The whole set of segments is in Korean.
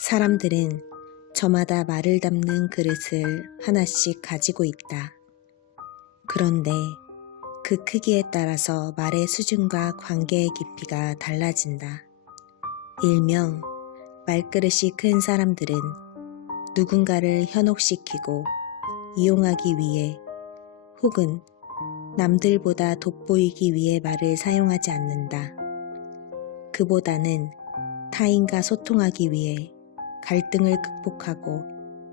사람들은 저마다 말을 담는 그릇을 하나씩 가지고 있다. 그런데 그 크기에 따라서 말의 수준과 관계의 깊이가 달라진다. 일명 말그릇이 큰 사람들은 누군가를 현혹시키고 이용하기 위해 혹은 남들보다 돋보이기 위해 말을 사용하지 않는다. 그보다는 타인과 소통하기 위해 갈등을 극복하고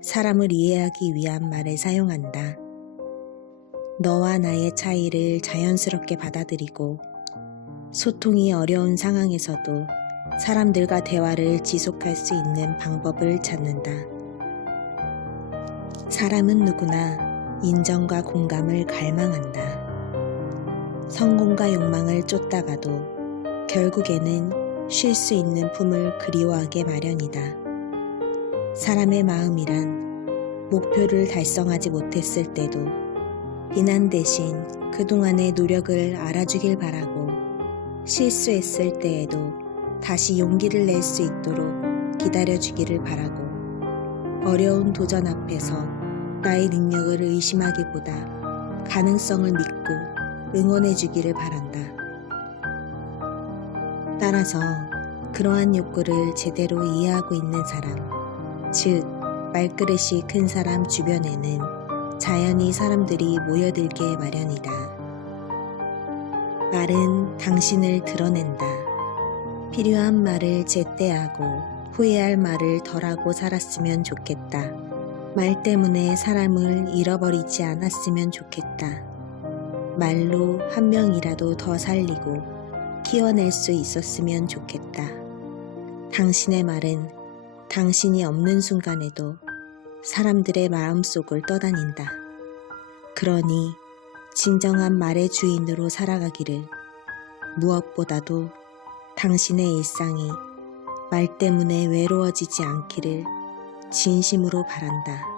사람을 이해하기 위한 말을 사용한다. 너와 나의 차이를 자연스럽게 받아들이고 소통이 어려운 상황에서도 사람들과 대화를 지속할 수 있는 방법을 찾는다. 사람은 누구나 인정과 공감을 갈망한다. 성공과 욕망을 쫓다가도 결국에는 쉴 수 있는 품을 그리워하게 마련이다. 사람의 마음이란 목표를 달성하지 못했을 때도 비난 대신 그동안의 노력을 알아주길 바라고 실수했을 때에도 다시 용기를 낼 수 있도록 기다려주기를 바라고 어려운 도전 앞에서 나의 능력을 의심하기보다 가능성을 믿고 응원해주기를 바란다. 따라서 그러한 욕구를 제대로 이해하고 있는 사람, 즉, 말그릇이 큰 사람 주변에는 자연히 사람들이 모여들게 마련이다. 말은 당신을 드러낸다. 필요한 말을 제때 하고 후회할 말을 덜하고 살았으면 좋겠다. 말 때문에 사람을 잃어버리지 않았으면 좋겠다. 말로 한 명이라도 더 살리고 키워낼 수 있었으면 좋겠다. 당신의 말은 당신이 없는 순간에도 사람들의 마음속을 떠다닌다. 그러니 진정한 말의 주인으로 살아가기를 무엇보다도 당신의 일상이 말 때문에 외로워지지 않기를 진심으로 바란다.